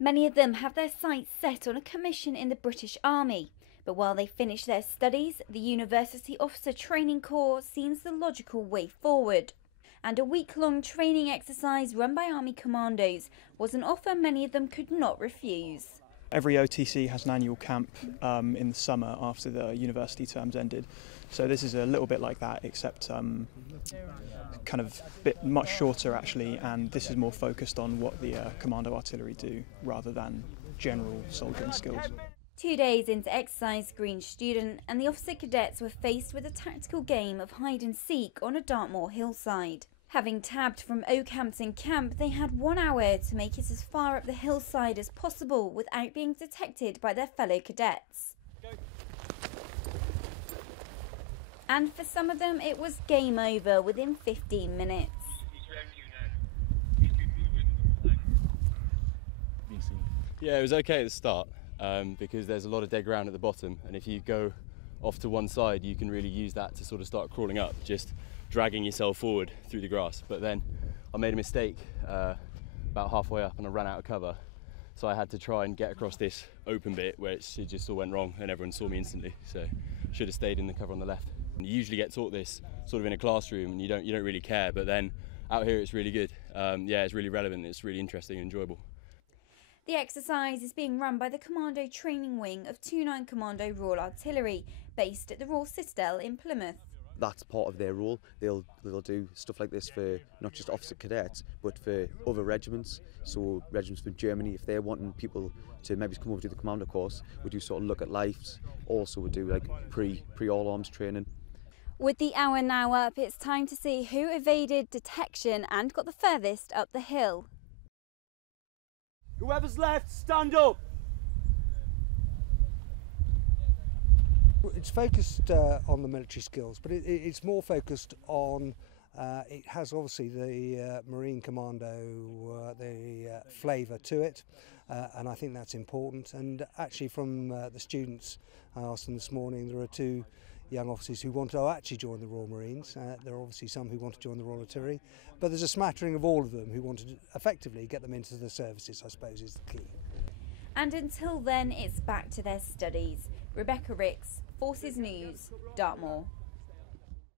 Many of them have their sights set on a commission in the British Army, but while they finish their studies, the University Officer Training Corps seems the logical way forward. And a week-long training exercise run by Army commandos was an offer many of them could not refuse. Every OTC has an annual camp in the summer after the university terms ended. So this is a little bit like that, except kind of much shorter actually, and this is more focused on what the Commando Artillery do rather than general soldiering skills. 2 days into exercise, Green student and the officer cadets were faced with a tactical game of hide and seek on a Dartmoor hillside. Having tabbed from Oakhampton camp, they had 1 hour to make it as far up the hillside as possible without being detected by their fellow cadets. And for some of them, it was game over within 15 minutes. Yeah, it was okay at the start because there's a lot of dead ground at the bottom, and if you go off to one side, you can really use that to sort of start crawling up, just dragging yourself forward through the grass. But then I made a mistake about halfway up and I ran out of cover. So I had to try and get across this open bit where it just all went wrong and everyone saw me instantly. So I should have stayed in the cover on the left. And you usually get taught this sort of in a classroom and you don't really care, but then out here it's really good. Yeah, it's really relevant, it's really interesting and enjoyable. The exercise is being run by the Commando Training Wing of 29 Commando Royal Artillery, based at the Royal Citadel in Plymouth. That's part of their role. They'll do stuff like this for not just officer cadets, but for other regiments. So regiments for Germany, if they're wanting people to maybe come over to the commando course, we do sort of look at lives. Also we do like pre all arms training. With the hour now up, it's time to see who evaded detection and got the furthest up the hill. Whoever's left, stand up! It's focused on the military skills, but it's more focused on, it has obviously the Marine Commando, the flavour to it, and I think that's important. And actually from the students, I asked them this morning, there are 2 young officers who want to actually join the Royal Marines. There are obviously some who want to join the Royal Artillery, but there's a smattering of all of them who want to effectively get them into the services, I suppose, is the key. And until then, it's back to their studies. Rebecca Ricks, Forces News, Dartmoor.